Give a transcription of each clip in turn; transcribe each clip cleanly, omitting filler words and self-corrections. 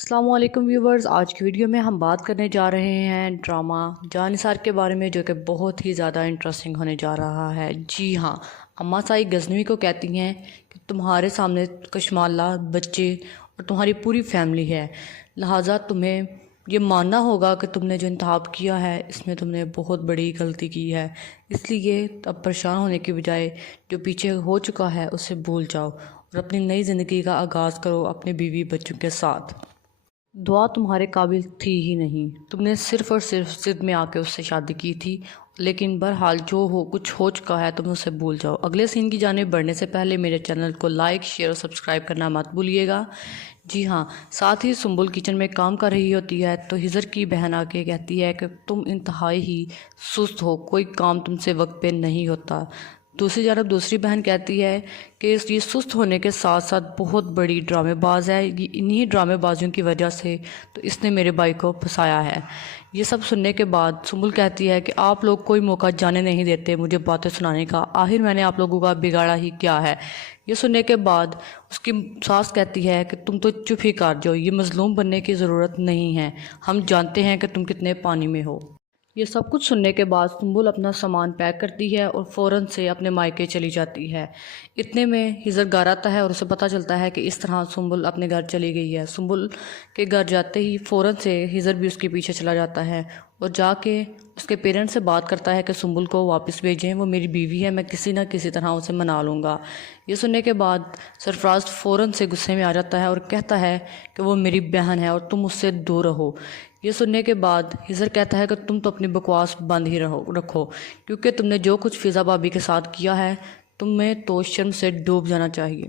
السلام علیکم ویورز، آج کی ویڈیو میں ہم بات کرنے جا رہے ہیں ڈرامہ جان نثار کے بارے میں، جو کہ بہت ہی زیادہ انٹرسٹنگ ہونے جا رہا ہے۔ جی ہاں، اماں سائی غزنوی کو کہتی ہیں کہ تمہارے سامنے کشمالہ بچے اور تمہاری پوری فیملی ہے، لہٰذا تمہیں یہ ماننا ہوگا کہ تم نے جو انتخاب کیا ہے اس میں تم نے بہت بڑی غلطی کی ہے۔ اس لیے اب پریشان ہونے کی بجائے جو پیچھے ہو چکا ہے اسے بھول جاؤ اور اپنی نئی زندگی کا آغاز کرو اپنے بیوی بچوں کے ساتھ۔ دعا تمہارے قابل تھی ہی نہیں، تم نے صرف اور صرف ضد میں آ کے اس سے شادی کی تھی، لیکن بہرحال جو ہو کچھ ہو چکا ہے تم اسے بھول جاؤ۔ اگلے سین کی جانب بڑھنے سے پہلے میرے چینل کو لائک، شیئر اور سبسکرائب کرنا مت بھولیے گا۔ جی ہاں، ساتھ ہی سنبل کچن میں کام کر رہی ہوتی ہے تو ہزر کی بہن آ کے کہتی ہے کہ تم انتہائی ہی سست ہو، کوئی کام تم سے وقت پہ نہیں ہوتا۔ دوسری جانب دوسری بہن کہتی ہے کہ یہ سست ہونے کے ساتھ ساتھ بہت بڑی ڈرامے باز ہے، انہی ڈرامے بازیوں کی وجہ سے تو اس نے میرے بھائی کو پھنسایا ہے۔ یہ سب سننے کے بعد سنبل کہتی ہے کہ آپ لوگ کوئی موقع جانے نہیں دیتے مجھے باتیں سنانے کا، آخر میں نے آپ لوگوں کا بگاڑا ہی کیا ہے۔ یہ سننے کے بعد اس کی ساس کہتی ہے کہ تم تو چپ ہی کر جاؤ، یہ مظلوم بننے کی ضرورت نہیں ہے، ہم جانتے ہیں کہ تم کتنے پانی میں ہو۔ یہ سب کچھ سننے کے بعد سنبل اپنا سامان پیک کرتی ہے اور فوراً سے اپنے مائکے چلی جاتی ہے۔ اتنے میں ہزر گھر آتا ہے اور اسے پتہ چلتا ہے کہ اس طرح سنبل اپنے گھر چلی گئی ہے۔ سنبل کے گھر جاتے ہی فوراً سے ہزر بھی اس کے پیچھے چلا جاتا ہے اور جا کے اس کے پیرنٹ سے بات کرتا ہے کہ سنبل کو واپس بھیجیں، وہ میری بیوی ہے، میں کسی نہ کسی طرح اسے منا لوں گا۔ یہ سننے کے بعد سرفراز فوراً سے غصے میں آ جاتا ہے اور کہتا ہے کہ وہ میری بہن ہے اور تم اس سے دور رہو۔ یہ سننے کے بعد ہزر کہتا ہے کہ تم تو اپنی بکواس بند ہی رکھو، کیونکہ تم نے جو کچھ فضا بھابی کے ساتھ کیا ہے تمہیں تو شرم سے ڈوب جانا چاہیے۔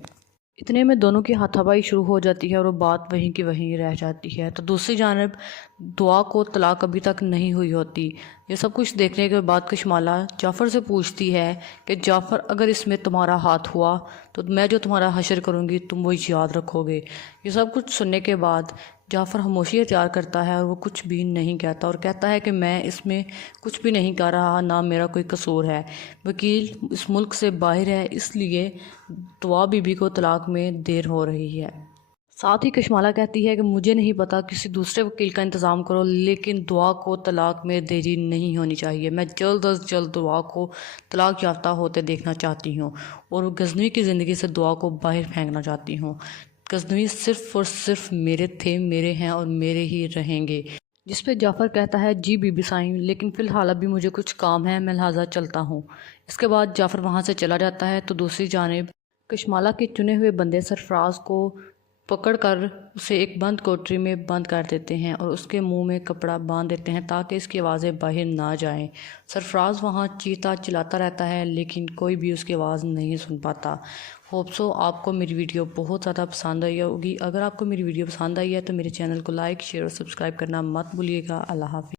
اتنے میں دونوں کی ہاتھا پائی شروع ہو جاتی ہے اور وہ بات وہیں کی وہیں رہ جاتی ہے۔ تو دوسری جانب دعا کو طلاق ابھی تک نہیں ہوئی ہوتی۔ یہ سب کچھ دیکھنے کے بعد کشمالہ جعفر سے پوچھتی ہے کہ جعفر اگر اس میں تمہارا ہاتھ ہوا تو میں جو تمہارا حشر کروں گی تم وہ یاد رکھو گے۔ یہ سب کچھ سننے کے بعد جعفر خاموشی اختیار کرتا ہے اور وہ کچھ بھی نہیں کہتا اور کہتا ہے کہ میں اس میں کچھ بھی نہیں کر رہا، نہ میرا کوئی قصور ہے، وکیل اس ملک سے باہر ہے، اس لیے دعا بی بی کو طلاق میں دیر ہو رہی ہے۔ ساتھ ہی کشمالہ کہتی ہے کہ مجھے نہیں پتا، کسی دوسرے وکیل کا انتظام کرو، لیکن دعا کو طلاق میں دیری نہیں ہونی چاہیے، میں جلد از جلد دعا کو طلاق یافتہ ہوتے دیکھنا چاہتی ہوں اور غزنوی کی زندگی سے دعا کو باہر پھینکنا چاہتی ہوں۔ غزنوی صرف اور صرف میرے تھے، میرے ہیں اور میرے ہی رہیں گے۔ جس پہ جعفر کہتا ہے جی بی بی سائیں، لیکن فی الحال ابھی مجھے کچھ کام ہے، میں لہٰذا چلتا ہوں۔ اس کے بعد جعفر وہاں سے چلا جاتا ہے تو دوسری جانب کشمالہ کے چنے ہوئے بندے سرفراز کو پکڑ کر اسے ایک بند کوٹری میں بند کر دیتے ہیں اور اس کے منہ میں کپڑا باندھ دیتے ہیں تاکہ اس کی آوازیں باہر نہ جائیں۔ سرفراز وہاں چیختا چلاتا رہتا ہے لیکن کوئی بھی اس کی آواز نہیں سن پاتا۔ ہوپ سو آپ کو میری ویڈیو بہت زیادہ پسند آئی ہوگی۔ اگر آپ کو میری ویڈیو پسند آئی ہے تو میرے چینل کو لائک، شیئر اور سبسکرائب کرنا مت بھولیے گا۔ اللہ حافظ۔